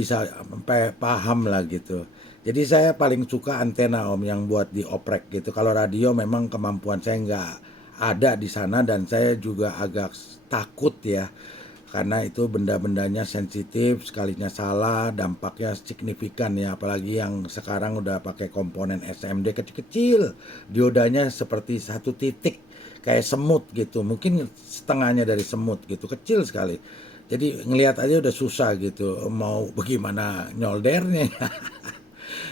paham lah gitu. Jadi saya paling suka antena Om yang buat dioprek gitu. Kalau radio memang kemampuan saya nggak ada di sana dan saya juga agak takut ya. Karena itu benda-bendanya sensitif, sekalinya salah, dampaknya signifikan ya. Apalagi yang sekarang udah pakai komponen SMD kecil-kecil, diodanya seperti satu titik, kayak semut gitu. Mungkin setengahnya dari semut gitu, kecil sekali. Jadi ngelihat aja udah susah gitu, mau bagaimana nyoldernya.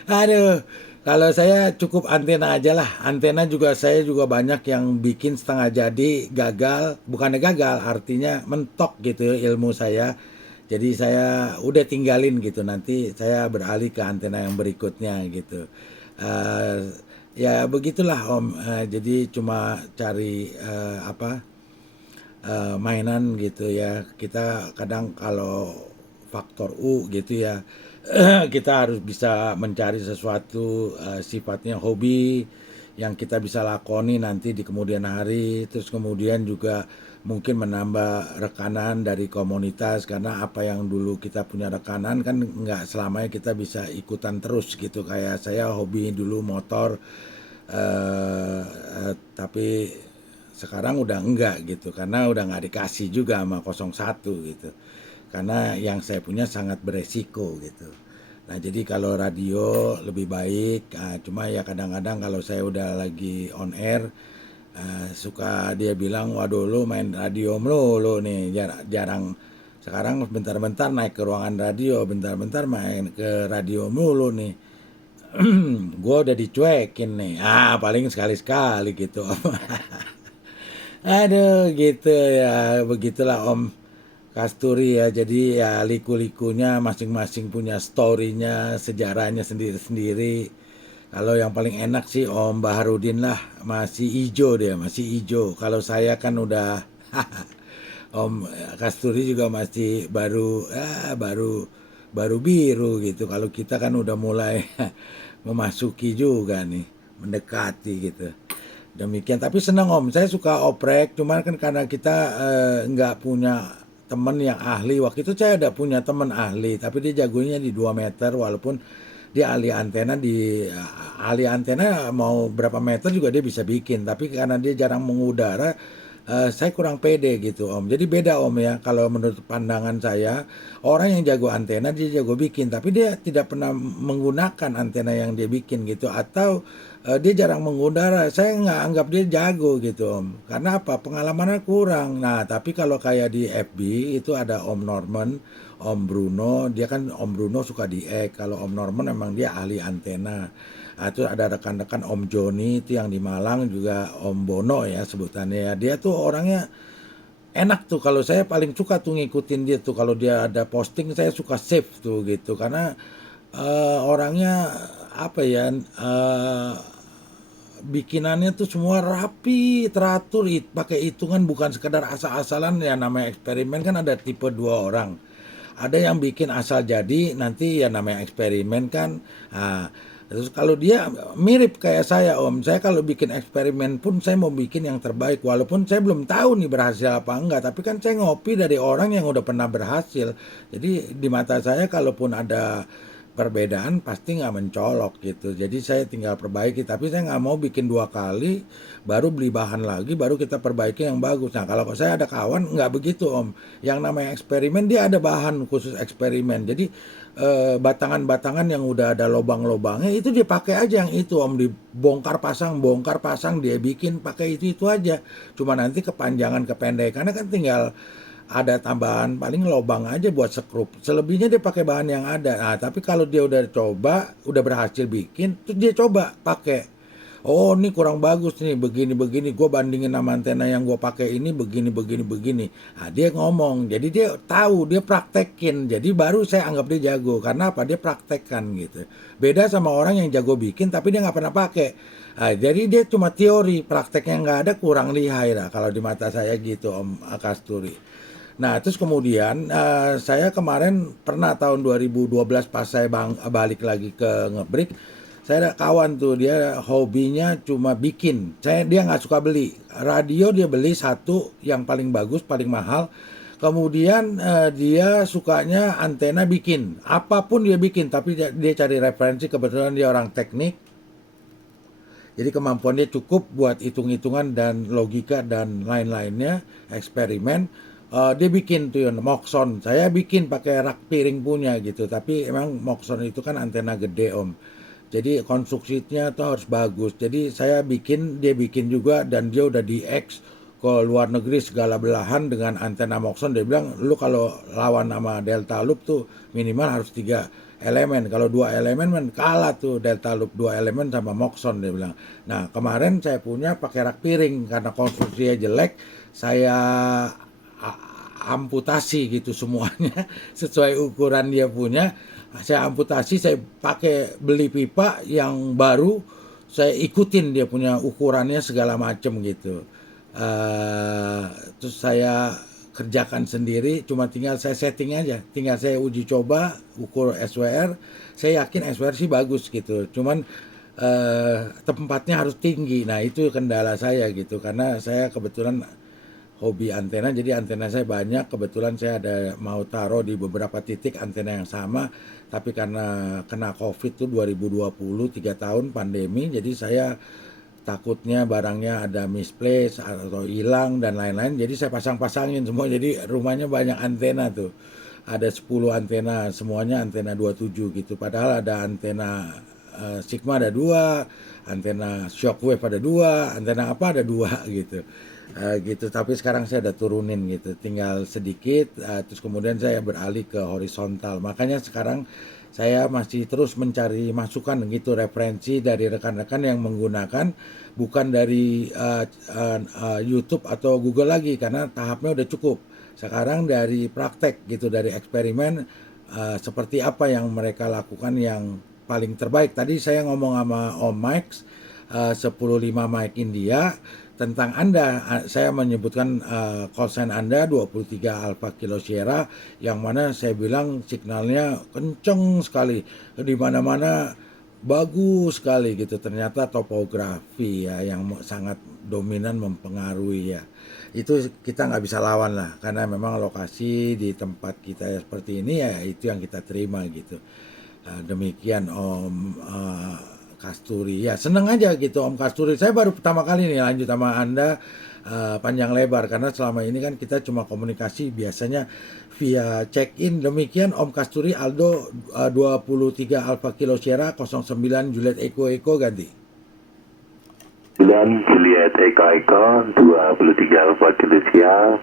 Aduh, kalau saya cukup antena aja lah. Antena juga saya juga banyak yang bikin setengah jadi, gagal. Bukannya gagal, artinya mentok gitu ilmu saya. Jadi saya udah tinggalin gitu. Nanti saya beralih ke antena yang berikutnya gitu. Eh, ya begitulah Om. Jadi cuma cari mainan gitu ya. Kita kadang kalau faktor U gitu ya, kita harus bisa mencari sesuatu sifatnya hobi yang kita bisa lakoni nanti di kemudian hari. Terus kemudian juga mungkin menambah rekanan dari komunitas, karena apa yang dulu kita punya rekanan kan nggak selamanya kita bisa ikutan terus gitu. Kayak saya hobi dulu motor, tapi sekarang udah enggak gitu, karena udah nggak dikasih juga sama 01 gitu, karena yang saya punya sangat beresiko gitu. Nah jadi kalau radio lebih baik, cuma ya kadang-kadang kalau saya udah lagi on air, Suka dia bilang, waduh lu main radio melulu nih, jarang. Sekarang bentar-bentar naik ke ruangan radio, bentar-bentar main ke radio mulu nih. Gue udah dicuekin nih. Paling sekali-sekali gitu. Aduh gitu ya, begitulah Om Kasturi ya. Jadi ya liku-likunya masing-masing punya story-nya, sejarahnya sendiri-sendiri. Kalau yang paling enak sih Om Baharudin lah, masih ijo dia, masih ijo. Kalau saya kan udah Om Kasturi juga masih baru biru gitu. Kalau kita kan udah mulai memasuki juga nih, mendekati gitu. Demikian, tapi senang Om, saya suka oprek, cuman kan karena kita nggak punya teman yang ahli. Waktu itu saya ada punya teman ahli, tapi dia jagonya di 2 meter, walaupun dia ahli antena mau berapa meter juga dia bisa bikin, tapi karena dia jarang mengudara, saya kurang pede gitu Om. Jadi beda Om ya, kalau menurut pandangan saya, orang yang jago antena dia jago bikin, tapi dia tidak pernah menggunakan antena yang dia bikin gitu, atau dia jarang mengudara. Saya nggak anggap dia jago gitu Om. Karena apa? Pengalamannya kurang. Nah, tapi kalau kayak di FB itu ada Om Norman, Om Bruno, dia kan Om Bruno suka di-ek. Kalau Om Norman memang dia ahli antena. Nah, itu ada rekan-rekan Om Joni itu yang di Malang, juga Om Bono ya sebutannya ya. Dia tuh orangnya enak tuh, kalau saya paling suka tuh ngikutin dia tuh. Kalau dia ada posting saya suka save tuh gitu, karena orangnya apa ya, bikinannya tuh semua rapi, teratur, pakai hitungan, bukan sekedar asal-asalan ya. Namanya eksperimen kan ada tipe 2 orang. Ada yang bikin asal jadi, nanti ya namanya eksperimen kan. Nah, terus kalau dia mirip kayak saya Om, saya kalau bikin eksperimen pun saya mau bikin yang terbaik, walaupun saya belum tahu nih berhasil apa enggak, tapi kan saya ngopi dari orang yang udah pernah berhasil. Jadi di mata saya kalaupun ada perbedaan pasti nggak mencolok gitu. Jadi saya tinggal perbaiki, tapi saya nggak mau bikin 2 kali, baru beli bahan lagi, baru kita perbaiki yang bagus. Nah kalau saya ada kawan nggak begitu Om. Yang namanya eksperimen dia ada bahan khusus eksperimen. Jadi batangan-batangan yang udah ada lobang-lobangnya itu dia pakai aja yang itu Om, dibongkar pasang dia bikin pakai itu aja. Cuma nanti kepanjangan kependekannya kan tinggal ada tambahan paling lobang aja buat sekrup. Selebihnya dia pakai bahan yang ada. Nah, tapi kalau dia udah coba, udah berhasil bikin, terus dia coba pakai. Oh, ini kurang bagus nih, begini-begini. Gue bandingin sama antena yang gue pakai ini, begini-begini-begini. Nah, dia ngomong. Jadi dia tahu, dia praktekin. Jadi baru saya anggap dia jago. Karena apa? Dia praktekkan gitu. Beda sama orang yang jago bikin, tapi dia nggak pernah pakai. Nah, jadi dia cuma teori, prakteknya nggak ada, kurang lihai lah. Kalau di mata saya gitu, Om Kasturi. Nah, terus kemudian saya kemarin pernah tahun 2012 pas saya balik lagi ke Ngebreak, saya ada kawan tuh, dia hobinya cuma bikin. Dia nggak suka beli. Radio dia beli satu yang paling bagus, paling mahal. Kemudian dia sukanya antena bikin. Apapun dia bikin, tapi dia cari referensi, kebetulan dia orang teknik. Jadi kemampuan dia cukup buat hitung-hitungan dan logika dan lain-lainnya, eksperimen. Dia bikin tuh Moxon, saya bikin pakai rak piring punya gitu, tapi emang Moxon itu kan antena gede Om, jadi konstruksinya tuh harus bagus. Jadi saya bikin, dia bikin juga, dan dia udah di-X ke luar negeri segala belahan dengan antena Moxon. Dia bilang lu kalau lawan sama Delta Loop tuh minimal harus 3 elemen, kalau 2 elemen kan kalah tuh Delta Loop 2 elemen sama Moxon, dia bilang. Nah kemarin saya punya pakai rak piring, karena konstruksinya jelek, saya amputasi gitu semuanya sesuai ukuran dia punya. Saya amputasi, saya pakai beli pipa yang baru, saya ikutin dia punya ukurannya segala macem gitu. Terus saya kerjakan sendiri, cuma tinggal saya setting aja, tinggal saya uji coba ukur SWR. Saya yakin SWR sih bagus gitu, cuman tempatnya harus tinggi. Nah itu kendala saya gitu, karena saya kebetulan hobi antena, jadi antena saya banyak. Kebetulan saya ada mau taruh di beberapa titik antena yang sama, tapi karena kena COVID tuh 2020, 3 tahun pandemi, jadi saya takutnya barangnya ada misplace atau hilang dan lain-lain, jadi saya pasang-pasangin semua. Jadi rumahnya banyak antena tuh, ada 10 antena, semuanya antena 27 gitu, padahal ada antena Sigma ada 2, antena shockwave ada 2, antena apa ada 2 gitu. Gitu, tapi sekarang saya udah turunin gitu, tinggal sedikit, terus kemudian saya beralih ke horizontal. Makanya sekarang saya masih terus mencari masukan gitu, referensi dari rekan-rekan yang menggunakan bukan dari YouTube atau Google lagi, karena tahapnya udah cukup. Sekarang dari praktek gitu, dari eksperimen, seperti apa yang mereka lakukan yang paling terbaik. Tadi saya ngomong sama Om Max, 10.5 Mike India, tentang Anda. Saya menyebutkan call sign Anda 23 Alpha Kilo Sierra, yang mana saya bilang signalnya kenceng sekali, di mana-mana bagus sekali gitu. Ternyata topografi ya yang sangat dominan mempengaruhi ya. Itu kita nggak bisa lawan lah, karena memang lokasi di tempat kita seperti ini ya, itu yang kita terima gitu. Demikian Om Kasturi. Ya seneng aja gitu Om Kasturi. Saya baru pertama kali nih lanjut sama Anda panjang lebar, karena selama ini kan kita cuma komunikasi biasanya via check-in. Demikian Om Kasturi. Aldo 23 Alpha Kilo Sierra 09 Juliet Eko ganti. 9 Juliet Eko 23 Alpha Kilo Sierra,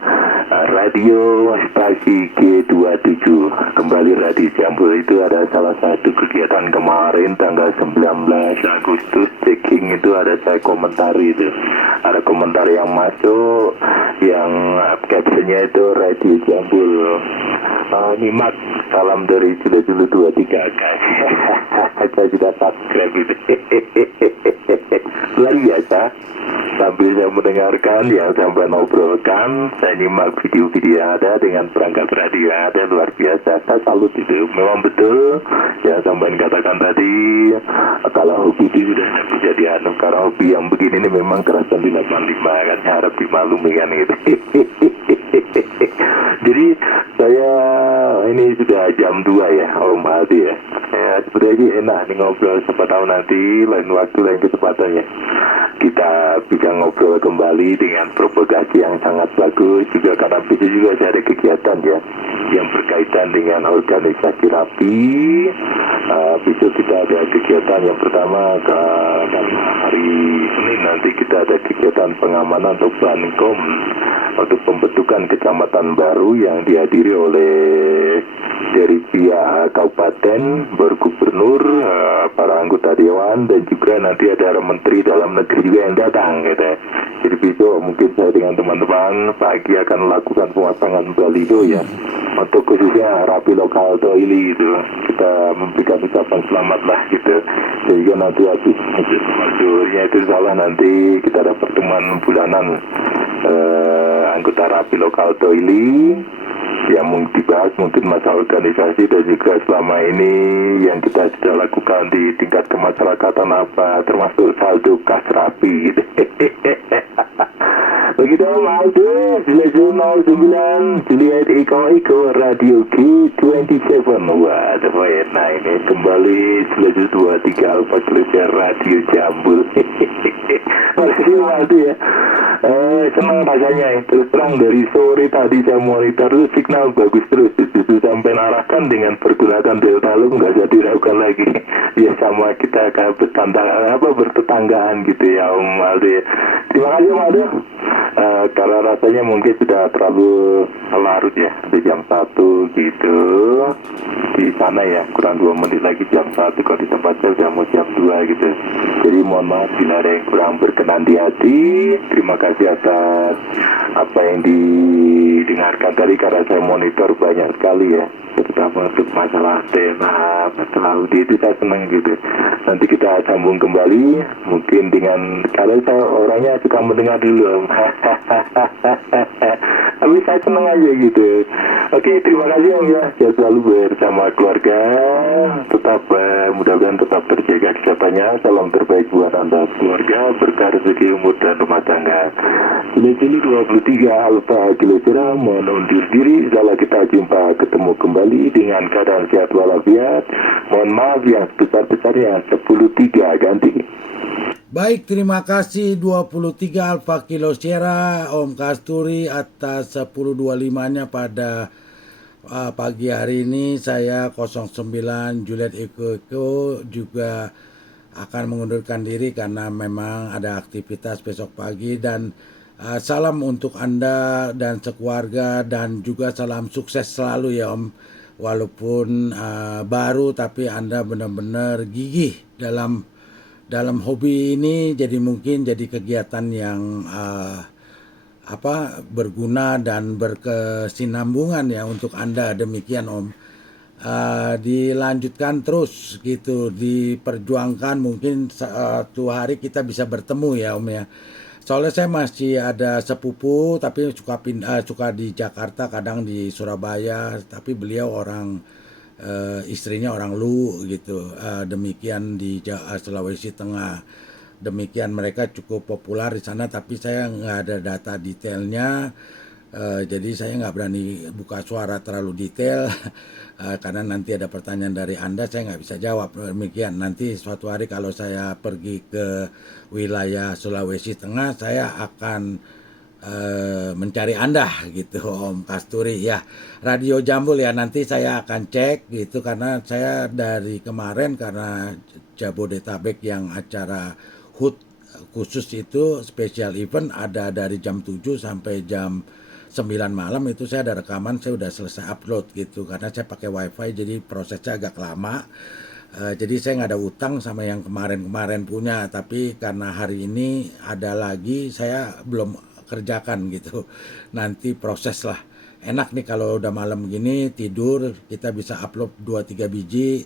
radio stasi G27. Kembali Radio Jambul. Itu ada salah satu kegiatan kemarin tanggal 19 Agustus checking, itu ada saya komentari itu. Ada komentar yang masuk yang captionnya itu Radio Jambul. Nyimak, salam dari Julu 23 guys. Saya juga subscribe itu. Luar biasa, sambil saya mendengarkan yang sampai ngobrolkan, saya nyimak video-video yang ada dengan perangkat radio yang ada, luar biasa. Saya salut itu, memang betul yang sampai katakan tadi, kalau hobi itu sudah bisa dianu, karena hobi yang begini ini memang kerasan di 85 kan, harap dimaklumi kan gitu. Jadi saya ini sudah jam 2 ya Om Aldi ya. Sebenarnya enak nih ngobrol, siapa tahu nanti lain waktu, lain kesempatan ya, kita bisa ngobrol kembali dengan propagasi yang sangat bagus juga, karena besok juga saya ada kegiatan ya yang berkaitan dengan organisasi rapi. Besok kita ada kegiatan yang pertama hari Senin nanti kita ada kegiatan pengamanan atau Plankom untuk pembentukan kecamatan baru yang dihadiri oleh dari pihak kabupaten, bergubernur, para anggota dewan, dan juga nanti ada menteri dalam negeri juga yang datang gitu. Jadi besok mungkin saya dengan teman-teman pagi akan melakukan pemasangan baliho ya, untuk khususnya rapi lokal Toili itu kita memberikan ucapan selamat lah gitu. Sehingga nanti habis majurnya itu salah, nanti kita ada pertemuan bulanan anggota rapi lokal Toili yang dibahas mungkin masalah organisasi dan juga selama ini yang kita sudah lakukan di tingkat kemasyarakatan apa, termasuk saldo kas rapi gitu. Begitu Aldo 909 Juliet Eko Radio G27. Wah, nah ini kembali 923 Alpha Kilo Radio Jambul. Makasih Aldo ya. Senang rasanya, terus terang dari sore tadi saya monitor itu signal bagus terus, justru sampai arahkan dengan pergerakan Delta Loop nggak jadi diragukan lagi. Ya sama kita kayak bertetanggaan gitu ya Om Aldo. Terima kasih Om Aldo. Karena rasanya mungkin sudah terlalu larut ya, di jam 1 gitu di sana ya, kurang 2 menit lagi jam 1, kalau di tempat saya sudah mau jam 2 gitu. Jadi mohon maaf bila ada yang kurang berkenan di hati. Terima kasih atas apa yang didengarkan tadi, karena saya monitor banyak sekali ya, terutama untuk masalah tema, masalah audio itu saya senang gitu. Nanti kita sambung kembali mungkin dengan, karena saya orangnya suka mendengar dulu. Tapi saya senang aja gitu. Oke, terima kasih Om ya. Saya selalu bersama keluarga. Tetap mudah-mudahan tetap terjaga kesehatannya. Salam terbaik buat Anda keluarga, berkah rezeki, umur dan rumah tangga. Ini 23 Alpha Kilo Sierra mohon undur diri. Insya Allah kita jumpa ketemu kembali dengan keadaan sehat walafiat. Mohon maaf yang sebesar-besarnya 13 ganti. Baik, terima kasih 23 Alpha Kilo Sierra Om Kasturi atas 1025-nya pada pagi hari ini. Saya 09 Juliet Eko juga akan mengundurkan diri karena memang ada aktivitas besok pagi. Dan salam untuk Anda dan sekeluarga, dan juga salam sukses selalu ya Om. Walaupun baru, tapi Anda benar-benar gigih dalam hobi ini, jadi mungkin jadi kegiatan yang berguna dan berkesinambungan ya untuk Anda. Demikian Om. Dilanjutkan terus gitu, diperjuangkan, mungkin suatu hari kita bisa bertemu ya Om ya. Soalnya saya masih ada sepupu tapi suka di Jakarta, kadang di Surabaya, tapi beliau istrinya orang Lu gitu. Demikian di Sulawesi Tengah. Demikian, mereka cukup populer di sana, tapi saya nggak ada data detailnya. Jadi saya nggak berani buka suara terlalu detail karena nanti ada pertanyaan dari Anda, saya nggak bisa jawab. Demikian, nanti suatu hari kalau saya pergi ke wilayah Sulawesi Tengah, saya akan mencari Anda gitu Om Kasturi ya. Radio Jambul ya, nanti saya akan cek gitu, karena saya dari kemarin, karena Jabodetabek yang acara HUT khusus itu special event ada dari jam 7 sampai jam 9 malam, itu saya ada rekaman, saya udah selesai upload gitu, karena saya pakai wifi jadi prosesnya agak lama. Jadi saya nggak ada utang sama yang kemarin-kemarin punya, tapi karena hari ini ada lagi, saya belum kerjakan gitu. Nanti proses lah. Enak nih kalau udah malam gini tidur, kita bisa upload 2-3 biji,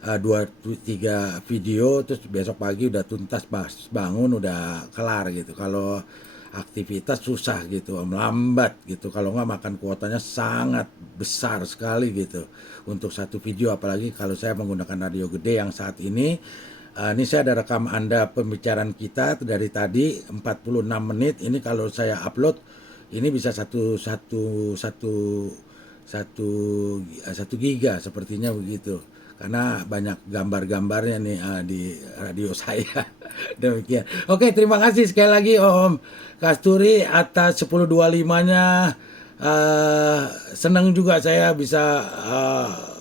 2-3 video, terus besok pagi udah tuntas, bangun udah kelar gitu. Kalau aktivitas susah gitu, melambat gitu. Kalau nggak, makan kuotanya sangat besar sekali gitu untuk satu video, apalagi kalau saya menggunakan radio gede yang saat ini. Ini saya ada rekam Anda pembicaraan kita dari tadi 46 menit. Ini kalau saya upload ini bisa satu giga sepertinya begitu. Karena banyak gambar-gambarnya nih di radio saya. Demikian. Oke, terima kasih sekali lagi Om Kasturi atas 1025-nya. Senang juga saya bisa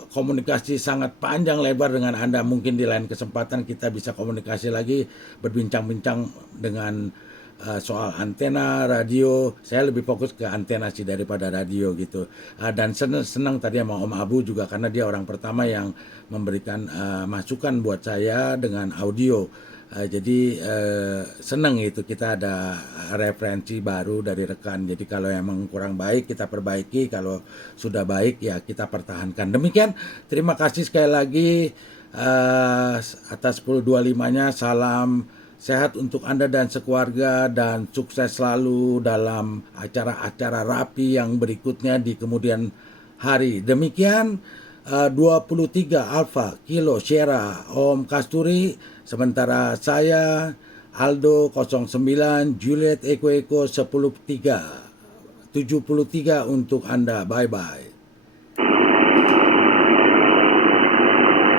komunikasi sangat panjang lebar dengan Anda. Mungkin di lain kesempatan kita bisa komunikasi lagi, berbincang-bincang dengan soal antena radio. Saya lebih fokus ke antena sih daripada radio gitu. Dan senang tadi sama Om Abu juga, karena dia orang pertama yang memberikan masukan buat saya dengan audio. Jadi senang itu, kita ada referensi baru dari rekan. Jadi kalau emang kurang baik kita perbaiki, kalau sudah baik ya kita pertahankan. Demikian, terima kasih sekali lagi atas 1025-nya. Salam sehat untuk Anda dan sekeluarga, dan sukses selalu dalam acara-acara rapi yang berikutnya di kemudian hari. Demikian 23 Alpha Kilo Sierra Om Kasturi, sementara saya Aldo 09 Juliet Eko 103 73 untuk Anda. Bye bye.